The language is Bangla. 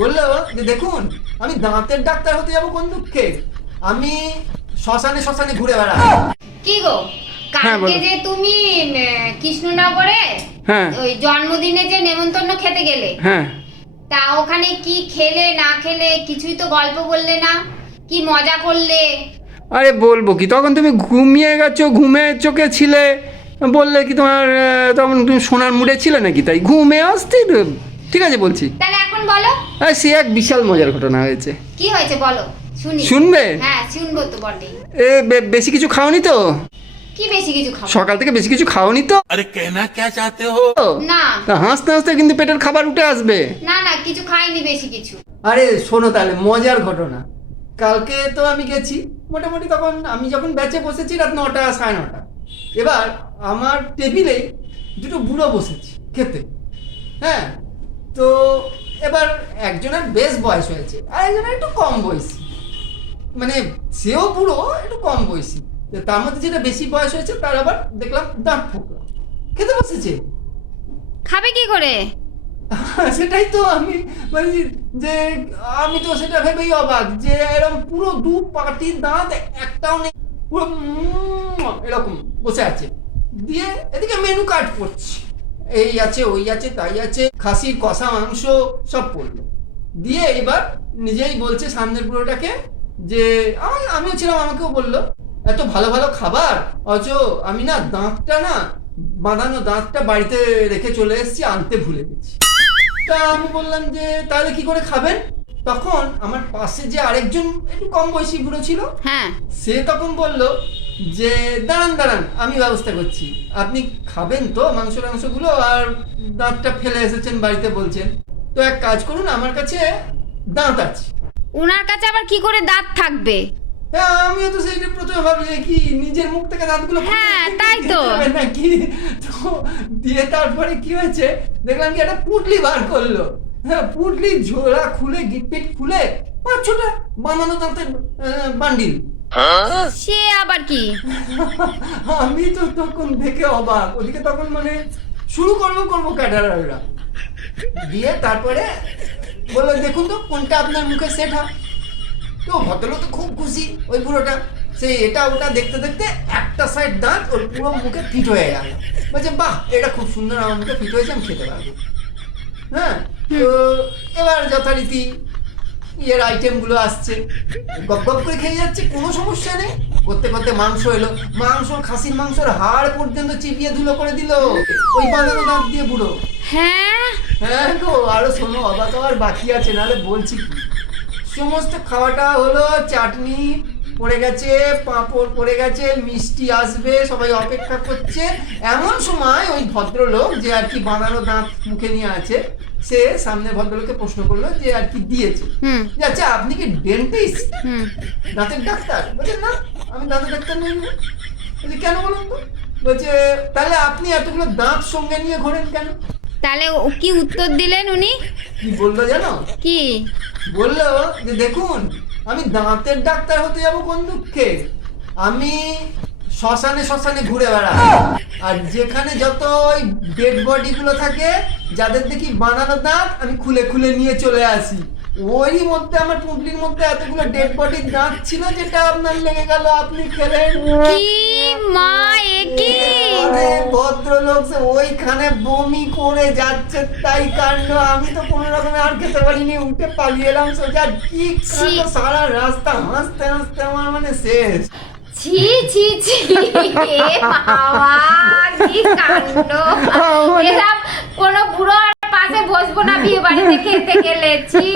বললো যে দেখুন আমি দাঁতের ডাক্তার হতে যাবো কোন দুঃখে, আমি শ্মশানে শ্মশানে ঘুরে বেড়াই। কি গো হ্যাঁ, কালকে বলো। যে তুমি কৃষ্ণনগরে হ্যাঁ ওই জন্মদিনে যে নেমন্তন্ন খেতে গেলে, হ্যাঁ, তা ওখানে কি খেলে না খেলে কিছুই তো গল্প বললে না, কি মজা করলে? আরে বলবো কি, তখন তুমি ঘুমিয়ে গেছো, ঘুমে চোখে ছিলে, বললে কি তোমার তখন তুমি সোনার মুডে ছিলে নাকি, তাই ঘুমে আসতে। ঠিক আছে বলছি। তাহলে এখন বলো আর সে এক বিশাল মজার ঘটনা হয়েছে। কি হয়েছে বলো শুনি। শুনবে? হ্যাঁ শুনবো তো বটেই। বেশি কিছু খাওনি তো? কি বেশি কিছু খাবো? সকাল থেকে বেশি কিছু খাওনি তো? अरे कहना क्या चाहते हो? না তা হাসতে হাসতে কিন্তু পেটের খাবার উঠে আসবে। না না কিছু খাইনি বেশি কিছু। আরে শোনো তাহলে মজার ঘটনা। কালকে তো আমি গেছি মোটামুটি, তখন আমি যখন ব্যাচে বসেছি রাত 9টা 9:30। এবার আমার টেবিলেই দুটো বুড়ো বসেছি খেতে। হ্যাঁ, তো এবার একজনের বেশ বয়স হয়েছে আর একজনের একটু কম বয়সী, মানে সেও বুড়ো একটু কম বয়সী। তো তার মধ্যে যেটা বেশি বয়স হয়েছে তার আবার দেখলাম দাঁত ফোকলা, খেতে বসেছে। খাবে কি করে? সেটাই তো আমি বলছি যে আমি তো সেটা ভেবেই অবাক যে এরকম পুরো দু পাটি দাঁত একটাও নেই, পুরো এরকম বসে আছে। দিয়ে এদিকে মেনু কার্ড পড়ছি, এই আছে ওই আছে তাই আছে, খাসির কষা মাংস সব পড়লো। দিয়ে এবার নিজেই বলছে সামনের পুরোটাকে যে আমিও ছিলাম, আমাকেও বললো এত ভালো ভালো খাবার, অথচ আমি না দাঁতটা না বাঁধানো দাঁতটা বাড়িতে রেখে চলে এসেছি, আনতে ভুলে গেছি। তা আমি বললাম যে তাহলে কি করে খাবেন? তখন আমার পাশে যে আরেকজন একটু কম বয়সী বুড়ো ছিল, হ্যাঁ সে তখন বলল যে দাঁড়ান দাঁড়ান আমি ব্যবস্থা করছি, আপনি খাবেন তো মাংসগুলো, আর দাঁতটা ফেলে এসেছেন বাড়িতে বলছেন, তো এক কাজ করুন আমার কাছে দাঁত আছে। ওনার কাছে আবার কি করে দাঁত থাকবে? হ্যাঁ, আমিও তো সেইটা প্রথমে ভাবি যে কি নিজের মুখ থেকে দাঁতগুলো হ্যাঁ, তাই তো। নাকি। তো দিয়ে তারপরে কি হয়েছে দেখলাম কি একটা পুটলি বার করলো। হ্যাঁ, পুটলি ঝোলা খুলে গিটপিট খুলে 5-6টা বানানো দাঁতের বান্ডিল। সে আবার কি? আমি তো তখন দেখে অবাক, ওদিকে তখন মানে শুরু করবো ক্যাটারাররা। দিয়ে তারপরে বললো দেখুন তো কোনটা আপনার মুখে সেট হয়। তো ভদ্রলোক তো খুব খুশি, ওই বুড়োটা সে এটা ওটা দেখতে দেখতে একটা সাইড দাঁত ওর পুরো মুখে ফিট হয়ে গেল। বলছে বাহ এটা খুব সুন্দর, আমার মুখে ফিট হয়েছে, আমি খেতে পারবো। হ্যাঁ, তো এবার যথারীতি ইয়ের আইটেমগুলো আসছে, গপ গপ করে খেয়ে যাচ্ছে, কোনো সমস্যা নেই। করতে করতে মাংস এলো, খাসির মাংসের হাড় পর্যন্ত চিপিয়ে ধুলো করে দিল ওই বাঁধানো দাঁত দিয়ে বুড়ো। হ্যাঁ হ্যাঁ গো, আরো শোনো অবাক হওয়ার বাকি আছে, নাহলে বলছি কি। সমস্ত খাওয়াটা হলো, চাটনি পড়ে গেছে, পাঁপড় পড়ে গেছে, মিষ্টি আসবে, সবাই অপেক্ষা করছে। এমন সময় ওই ভদ্রলোক যে আর কি বাঁধানো দাঁত মুখে নিয়ে আছে, সে সামনে ভদ্রলোককে প্রশ্ন করলো যে আর কি দিয়েছে। আচ্ছা আপনি কি ডেন্টিস্ট, দাঁতের ডাক্তার? বলছে না আমি দাঁতের ডাক্তার নই। বলছে কেন বলুন তো? বলছে তাহলে আপনি এতগুলো দাঁত সঙ্গে নিয়ে ঘোরেন কেন? তাহলে ও কি উত্তর দিলেন উনি? কি বললো জানো? কি বললো যে দেখুন আমি দাঁতের ডাক্তার হতে যাবো কোন দুঃখে, আমি শ্মশানে শ্মশানে ঘুরে বেড়াই, আর যেখানে যত ওই ডেড বডি গুলো থাকে যাদের দেখি বানানো দাঁত আমি খুলে খুলে নিয়ে চলে আসি। ওরই মধ্যে আমার পুঁটলির মধ্যে এতগুলো ডেড বডির দাঁত ছিল, যেটা আপনার লেগে গেল, আপনি খেলেন। কি মা এ কি? আরে ভদ্রলোক সে ওইখানে বমি করে যাচ্ছে, তাই কাণ্ড। আমি তো কোনো রকমে আর খেতে পারিনি, উঠে পালিয়ে এলাম সোজা। কি কাণ্ড, সারা রাস্তা হাসতে হাসতে আমার মানে শেষ। ছি ছি ছি এ বাবা কি কাণ্ড! এরকম কোনো বুড়োর পাশে বসবো না বিয়ে বাড়িতে খেতে গেলে। ছি